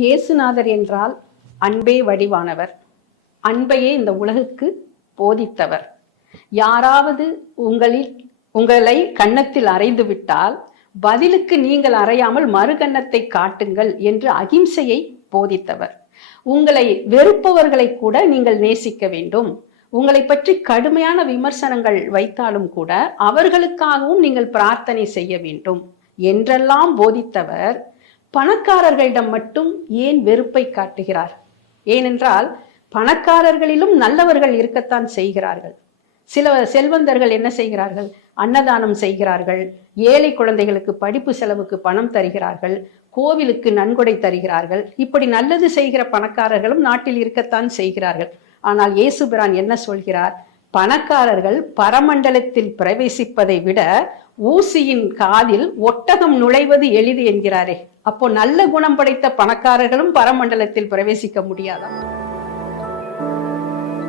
இயேசுநாதர் என்றால் அன்பே வடிவானவர். அன்பையே இந்த உலகுக்கு போதித்தவர். யாராவது உங்களில் உங்களை கன்னத்தில் அறைந்து விட்டால் பதிலுக்கு நீங்கள் அறையாமல் மறுகன்னத்தை காட்டுங்கள் என்று அகிம்சையை போதித்தவர். உங்களை வெறுப்பவர்களை கூட நீங்கள் நேசிக்க வேண்டும். உங்களை பற்றி கடுமையான விமர்சனங்கள் வைத்தாலும் கூட அவர்களுக்காகவும் நீங்கள் பிரார்த்தனை செய்ய வேண்டும். என்றெல்லாம் போதித்தவர் பணக்காரர்களிடம் மட்டும் ஏன் வெறுப்பை காட்டுகிறார்? ஏனென்றால் பணக்காரர்களிலும் நல்லவர்கள் இருக்கத்தான் செய்கிறார்கள். சில செல்வந்தர்கள் என்ன செய்கிறார்கள்? அன்னதானம் செய்கிறார்கள் ஏழை குழந்தைகளுக்கு படிப்பு செலவுக்கு பணம் தருகிறார்கள் கோவிலுக்கு நன்கொடை தருகிறார்கள். இப்படி நல்லது செய்கிற பணக்காரர்களும் நாட்டில் இருக்கத்தான் செய்கிறார்கள். ஆனால் இயேசுபிரான் என்ன சொல்கிறார்? பணக்காரர்கள் பரமண்டலத்தில் பிரவேசிப்பதை விட ஊசியின் காதில் ஒட்டகம் நுழைவது எளிது என்கிறாரே. அப்போ நல்ல குணம் படைத்த பணக்காரர்களும் பரமண்டலத்தில் பிரவேசிக்க முடியாதான்